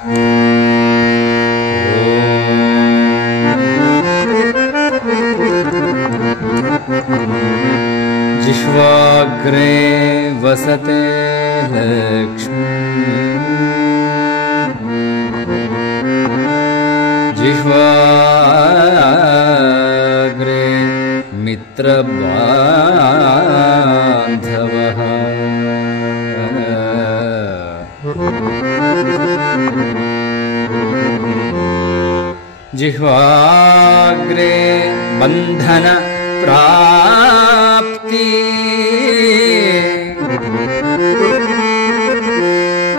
जिह्वाग्रे वसते लक्ष्मी जिह्वाग्रे मित्रबान्धवः जिह्वाग्रे बन्धन प्राप्ति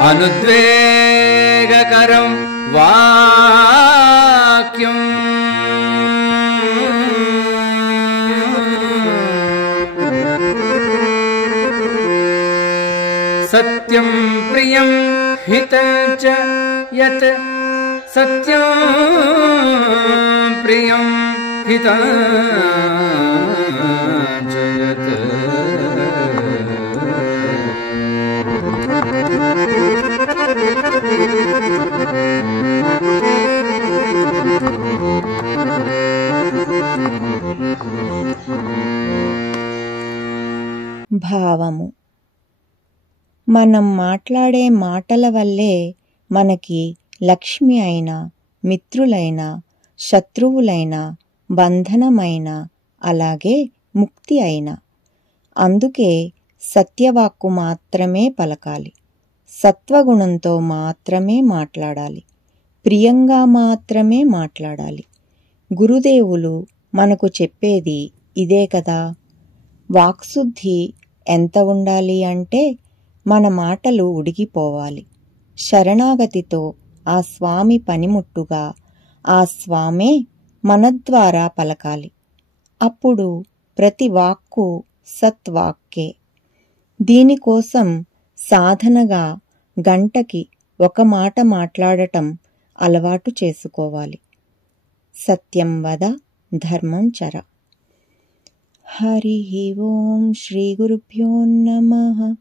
अनुद्वेगकरं वाक्यम् सत्यं प्रियं हितं च यत् सत्यं प्रियं हितं च यत् భావము. మనం మాట్లాడే మాటల వల్లే మనకి లక్ష్మి అయినా, మిత్రులైనా, శత్రువులైనా, బంధనమైన, అలాగే ముక్తి అయినా. అందుకే సత్యవాక్కు మాత్రమే పలకాలి, సత్వగుణంతో మాత్రమే మాట్లాడాలి, ప్రియంగా మాత్రమే మాట్లాడాలి. గురుదేవులు మనకు చెప్పేది ఇదే కదా. వాక్శుద్ధి ఎంత ఉండాలి అంటే మన మాటలు ఉడిగిపోవాలి. శరణాగతితో ఆ స్వామి పనిముట్టుగా ఆ స్వామే మన ద్వారా పలకాలి. అప్పుడు ప్రతి వాక్కు సత్వాక్కే. దీనికోసం సాధనగా గంటకి ఒక మాట మాట్లాడటం అలవాటు చేసుకోవాలి. సత్యం వద ధర్మం చర. హరి ఓం. శ్రీ గురుభ్యో నమః.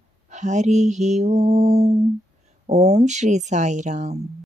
హరి ఓం. ఓం శ్రీ సాయిరామ్.